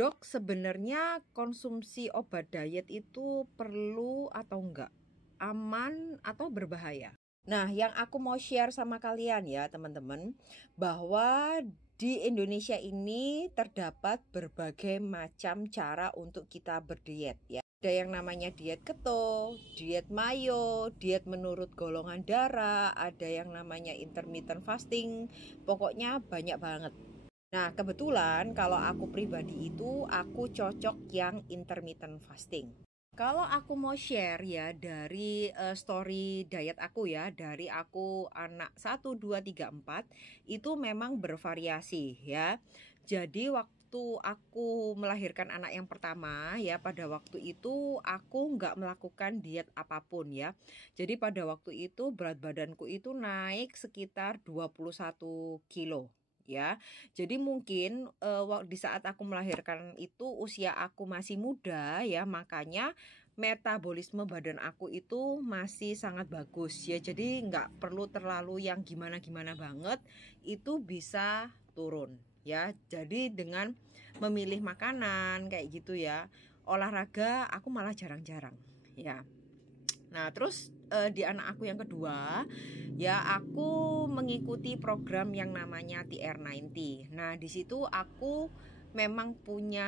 Dok, sebenarnya konsumsi obat diet itu perlu atau enggak? Aman atau berbahaya? Nah, yang aku mau share sama kalian ya teman-teman, bahwa di Indonesia ini terdapat berbagai macam cara untuk kita berdiet ya. Ada yang namanya diet keto, diet mayo, diet menurut golongan darah, ada yang namanya intermittent fasting, pokoknya banyak banget. Nah, kebetulan kalau aku pribadi itu aku cocok yang intermittent fasting. Kalau aku mau share ya dari story diet aku ya, dari aku anak 1, 2, 3, 4 itu memang bervariasi ya. Jadi waktu aku melahirkan anak yang pertama ya, pada waktu itu aku nggak melakukan diet apapun ya. Jadi pada waktu itu berat badanku itu naik sekitar 21 kilo ya. Jadi mungkin di saat aku melahirkan itu usia aku masih muda ya, makanya metabolisme badan aku itu masih sangat bagus ya. Jadi nggak perlu terlalu yang gimana-gimana banget, itu bisa turun ya. Jadi dengan memilih makanan kayak gitu ya, olahraga aku malah jarang-jarang ya. Nah, terus di anak aku yang kedua, ya aku mengikuti program yang namanya TR90. Nah, di situ aku memang punya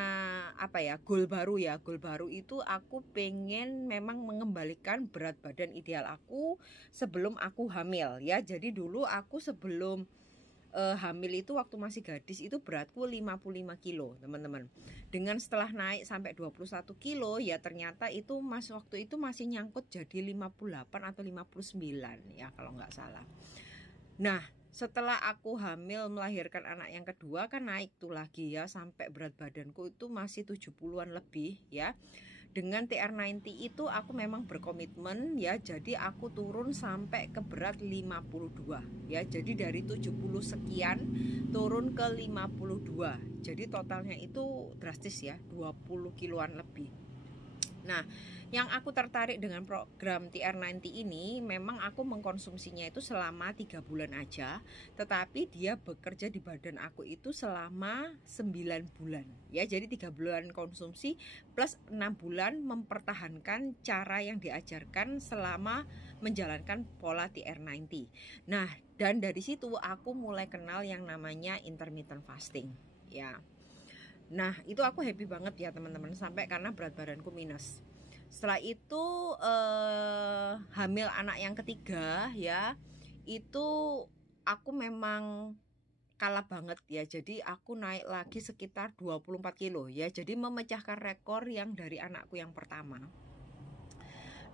apa ya, goal baru ya. Goal baru itu aku pengen memang mengembalikan berat badan ideal aku sebelum aku hamil ya. Jadi dulu aku sebelum hamil itu waktu masih gadis itu beratku 55 kilo teman-teman. Dengan setelah naik sampai 21 kilo ya ternyata itu waktu itu masih nyangkut jadi 58 atau 59 ya kalau nggak salah. Nah, setelah aku hamil melahirkan anak yang kedua kan naik tuh lagi ya, sampai berat badanku itu masih 70-an lebih ya. Dengan TR90 itu aku memang berkomitmen ya, jadi aku turun sampai ke berat 52 ya. Jadi dari 70 sekian turun ke 52. Jadi totalnya itu drastis ya, 20 kiloan lebih. Nah, yang aku tertarik dengan program TR90 ini, memang aku mengkonsumsinya itu selama 3 bulan aja, tetapi dia bekerja di badan aku itu selama 9 bulan ya. Jadi 3 bulan konsumsi plus 6 bulan mempertahankan cara yang diajarkan selama menjalankan pola TR90. Nah, dan dari situ aku mulai kenal yang namanya intermittent fasting ya. Nah, itu aku happy banget ya teman-teman, sampai karena berat badanku minus. Setelah itu hamil anak yang ketiga ya, itu aku memang kalah banget ya. Jadi aku naik lagi sekitar 24 kilo ya. Jadi memecahkan rekor yang dari anakku yang pertama.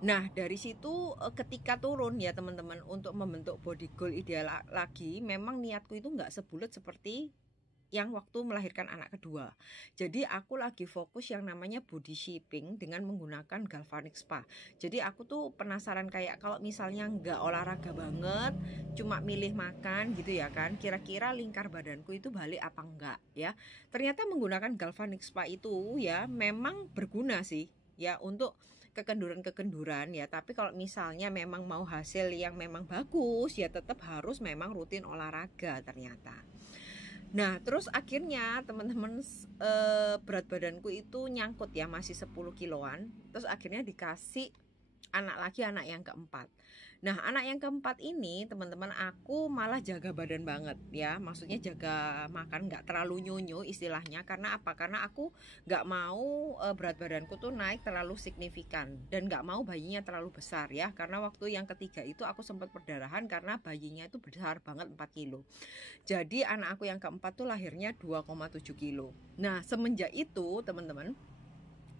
Nah, dari situ ketika turun ya teman-teman, untuk membentuk body goal ideal lagi, memang niatku itu nggak sebulat seperti yang waktu melahirkan anak kedua. Jadi aku lagi fokus yang namanya body shaping dengan menggunakan galvanic spa. Jadi aku tuh penasaran, kayak kalau misalnya nggak olahraga banget, cuma milih makan gitu ya kan, kira-kira lingkar badanku itu balik apa enggak ya. Ternyata menggunakan galvanic spa itu ya memang berguna sih ya untuk kekenduran-kekenduran ya. Tapi kalau misalnya memang mau hasil yang memang bagus ya tetap harus memang rutin olahraga ternyata. Nah, terus akhirnya teman-teman berat badanku itu nyangkut ya, masih 10 kiloan. Terus akhirnya dikasih anak lagi, anak yang keempat. Nah, anak yang keempat ini teman-teman aku malah jaga badan banget ya. Maksudnya jaga makan, nggak terlalu nyonyo istilahnya. Karena apa? Karena aku nggak mau berat badanku tuh naik terlalu signifikan, dan nggak mau bayinya terlalu besar ya. Karena waktu yang ketiga itu aku sempat perdarahan karena bayinya itu besar banget, 4 kilo. Jadi anak aku yang keempat tuh lahirnya 2,7 kilo. Nah, semenjak itu teman-teman,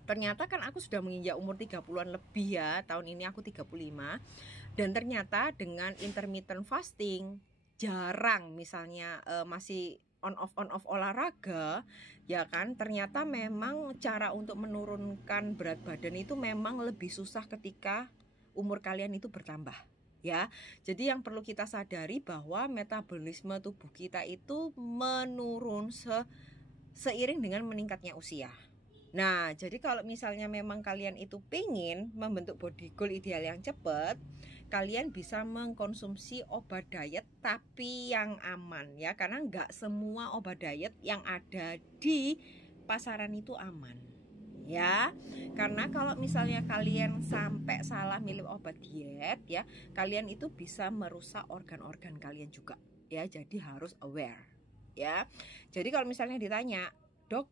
ternyata kan aku sudah menginjak umur 30-an lebih ya. Tahun ini aku 35. Dan ternyata dengan intermittent fasting, jarang misalnya masih on off olahraga ya kan, ternyata memang cara untuk menurunkan berat badan itu memang lebih susah ketika umur kalian itu bertambah ya. Jadi yang perlu kita sadari bahwa metabolisme tubuh kita itu menurun seiring dengan meningkatnya usia. Nah, jadi kalau misalnya memang kalian itu pengen membentuk body goal ideal yang cepat, kalian bisa mengkonsumsi obat diet tapi yang aman ya. Karena nggak semua obat diet yang ada di pasaran itu aman ya. Karena kalau misalnya kalian sampai salah milih obat diet ya, kalian itu bisa merusak organ-organ kalian juga ya. Jadi harus aware ya. Jadi kalau misalnya ditanya, "Dok,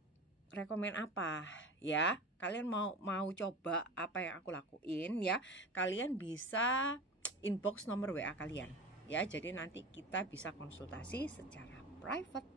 rekomen apa?" ya, kalian mau coba apa yang aku lakuin ya, kalian bisa inbox nomor WA kalian ya. Jadi nanti kita bisa konsultasi secara private.